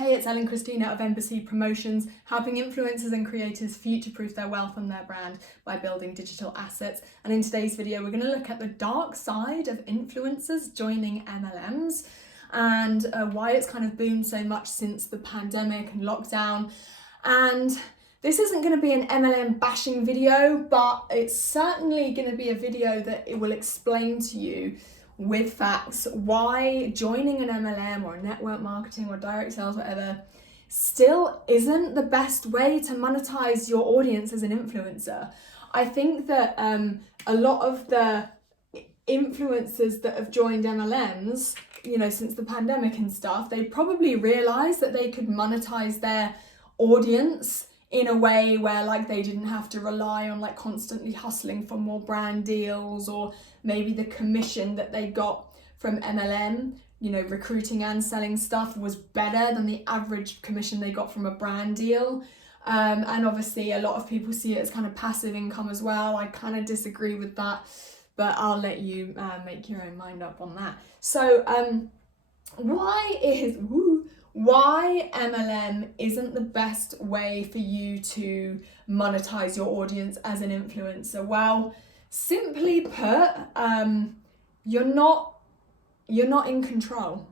Hey, it's Ellen Christina of Embassy Promotions, helping influencers and creators future-proof their wealth and their brand by building digital assets. And in today's video, we're going to look at the dark side of influencers joining MLMs and why it's kind of boomed so much since the pandemic and lockdown. And this isn't going to be an MLM bashing video, but it's certainly going to be a video that it will explain to you with facts why joining an MLM or network marketing or direct sales, whatever, still isn't the best way to monetize your audience as an influencer. I think that a lot of the influencers that have joined MLMs, since the pandemic and stuff, they probably realized that they could monetize their audience in a way where they didn't have to rely on constantly hustling for more brand deals, or maybe the commission that they got from MLM, recruiting and selling stuff, was better than the average commission they got from a brand deal. And obviously a lot of people see it as kind of passive income as well. I kind of disagree with that, but I'll let you make your own mind up on that. So why MLM isn't the best way for you to monetize your audience as an influencer? Well, simply put, you're not in control.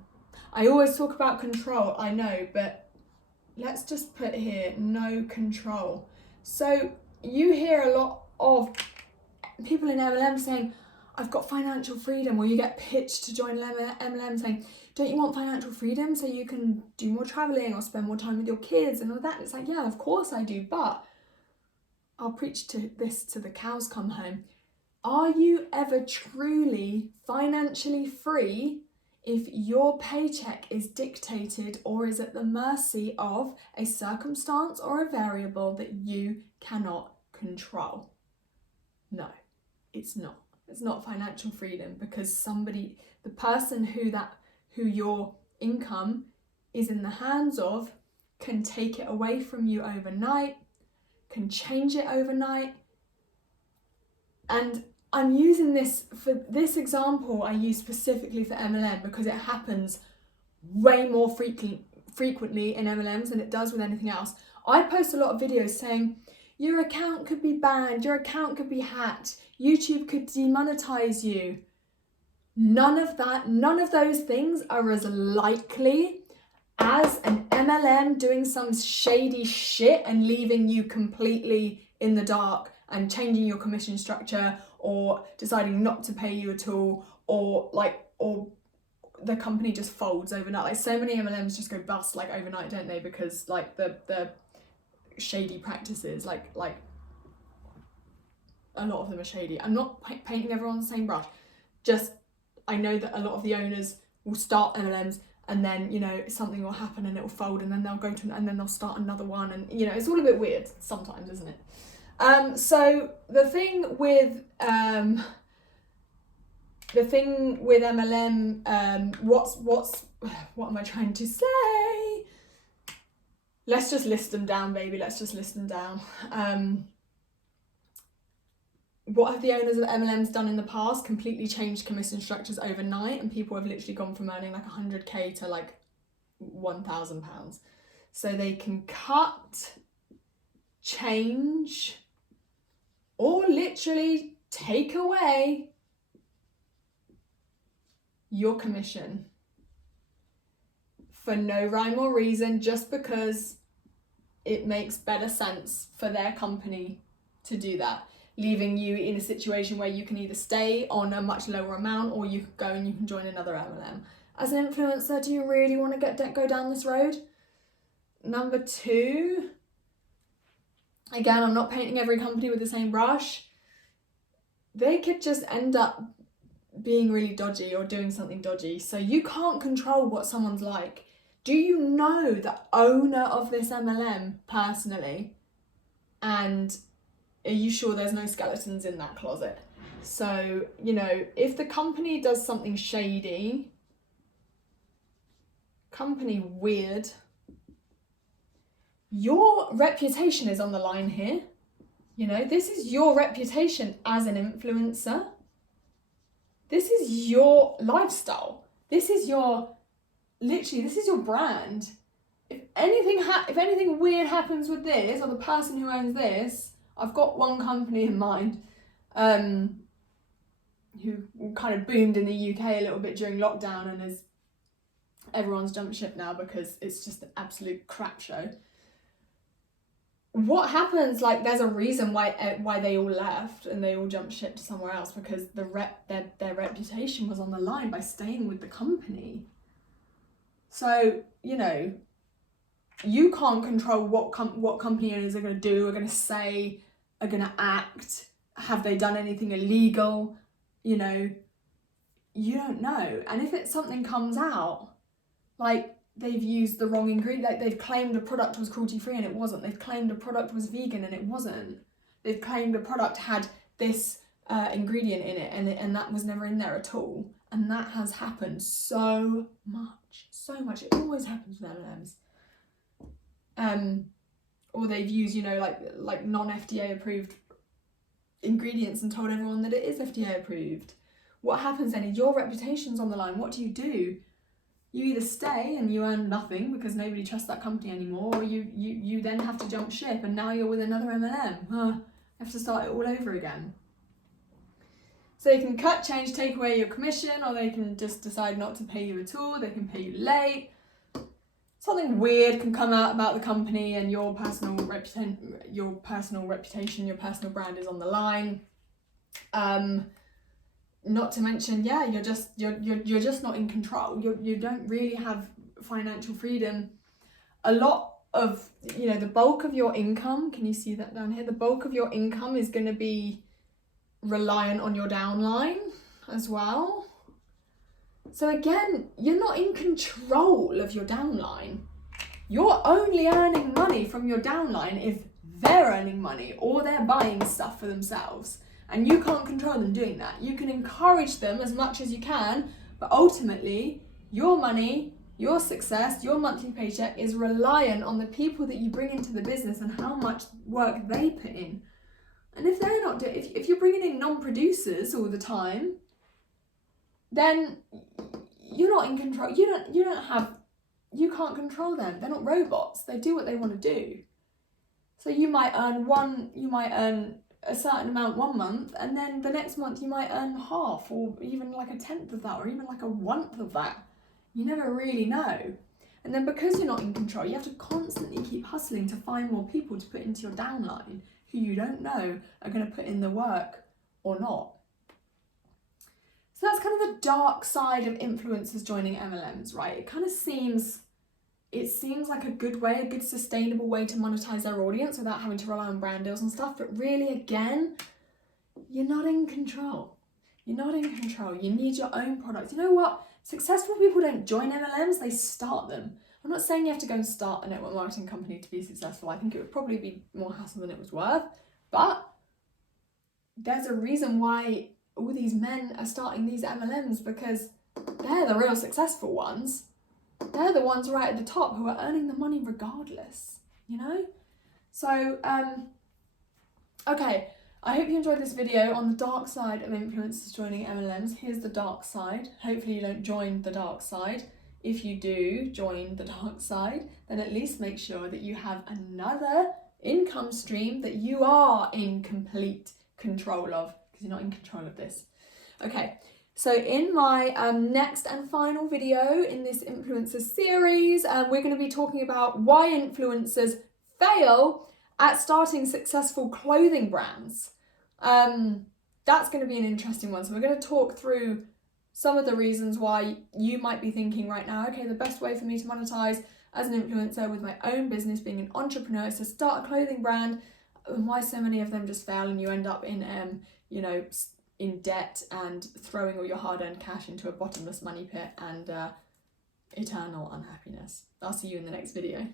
I always talk about control, I know, but let's just put here, no control. So you hear a lot of people in MLM saying, I've got financial freedom, or you get pitched to join MLM saying, don't you want financial freedom so you can do more traveling or spend more time with your kids and all that? It's yeah, of course I do, but I'll preach to this till the cows come home. Are you ever truly financially free if your paycheck is dictated or is at the mercy of a circumstance or a variable that you cannot control? No, it's not. It's not financial freedom, because the person who your income is in the hands of can take it away from you overnight, can change it overnight. And I'm using this for this example, I use specifically for MLM because it happens way more frequently in MLMs than it does with anything else. I post a lot of videos saying, your account could be banned, your account could be hacked, YouTube could demonetize you. None of those things are as likely as an MLM doing some shady shit and leaving you completely in the dark and changing your commission structure, or deciding not to pay you at all, or the company just folds overnight. So many MLMs just go bust overnight, don't they? Because the shady practices, a lot of them are shady. I'm not painting everyone on the same brush. Just, I know that a lot of the owners will start MLMs and then, something will happen and it will fold, and then they'll go to, and then they'll start another one. And, it's all a bit weird sometimes, isn't it? So the thing with MLM, what am I trying to say? Let's just list them down, baby. Let's just list them down. What have the owners of MLMs done in the past? Completely changed commission structures overnight, and people have literally gone from earning 100k to £1,000. So they can cut, change, or literally take away your commission for no rhyme or reason, just because it makes better sense for their company to do that, leaving you in a situation where you can either stay on a much lower amount, or you can go and you can join another MLM. As an influencer, do you really want to go down this road? Number two, again, I'm not painting every company with the same brush. They could just end up being really dodgy or doing something dodgy. So you can't control what someone's like. Do you know the owner of this MLM personally? And are you sure there's no skeletons in that closet? So, if the company does something shady, company weird, your reputation is on the line here. This is your reputation as an influencer. This is your lifestyle. This is your brand. If if anything weird happens with this, or the person who owns this, I've got one company in mind, who kind of boomed in the UK a little bit during lockdown, and everyone's jumped ship now because it's just an absolute crap show. What happens, like, there's a reason why they all left and they all jumped ship to somewhere else, because their reputation was on the line by staying with the company. So, you know, you can't control what company owners are going to do, are going to say, are going to act. Have they done anything illegal? You know, you don't know. And if something comes out, like, they've used the wrong ingredient, like they've claimed a product was cruelty-free and it wasn't. They've claimed a product was vegan and it wasn't. They've claimed a product had this ingredient in it and that was never in there at all. And that has happened so much. It always happens with MLMs. Or they've used, you know, like non-FDA approved ingredients and told everyone that it is FDA approved. What happens then? Your reputation's on the line. What do? You either stay and you earn nothing because nobody trusts that company anymore, or you then have to jump ship and now you're with another MLM. You have to start it all over again. So they can cut, change, take away your commission, or they can just decide not to pay you at all. They can pay you late. Something weird can come out about the company and your personal reputation, your personal brand is on the line. Not to mention, yeah, you're just not in control. You don't really have financial freedom. A lot of, you know, the bulk of your income, can you see that down here? The bulk of your income is going to be reliant on your downline as well. So again, you're not in control of your downline. You're only earning money from your downline if they're earning money or they're buying stuff for themselves. And you can't control them doing that. You can encourage them as much as you can, but ultimately, your money, your success, your monthly paycheck is reliant on the people that you bring into the business and how much work they put in. And if they're not doing, if you're bringing in non-producers all the time, then you're not in control. You can't control them. They're not robots. They do what they want to do. So you might earn a certain amount one month, and then the next month you might earn half, or even like a tenth of that, or even like a one-th of that. You never really know. And then because you're not in control, you have to constantly keep hustling to find more people to put into your downline who you don't know are going to put in the work or not. So that's kind of the dark side of influencers joining MLMs, right? It kind of seems like a good way, a good sustainable way to monetize their audience without having to rely on brand deals and stuff. But really, again, you're not in control. You're not in control. You need your own product. You know what? Successful people don't join MLMs, they start them. I'm not saying you have to go and start a network marketing company to be successful. I think it would probably be more hassle than it was worth. But there's a reason why all these men are starting these MLMs, because they're the real successful ones. They're the ones right at the top who are earning the money regardless, you know? So, okay, I hope you enjoyed this video on the dark side of influencers joining MLMs. Here's the dark side. Hopefully you don't join the dark side. If you do join the dark side, then at least make sure that you have another income stream that you are in complete control of, because you're not in control of this. Okay. So in my next and final video in this influencer series, we're going to be talking about why influencers fail at starting successful clothing brands. That's going to be an interesting one. So we're going to talk through some of the reasons why you might be thinking right now, okay, the best way for me to monetize as an influencer with my own business, being an entrepreneur, is to start a clothing brand, and why so many of them just fail and you end up in, in debt and throwing all your hard-earned cash into a bottomless money pit and eternal unhappiness. I'll see you in the next video.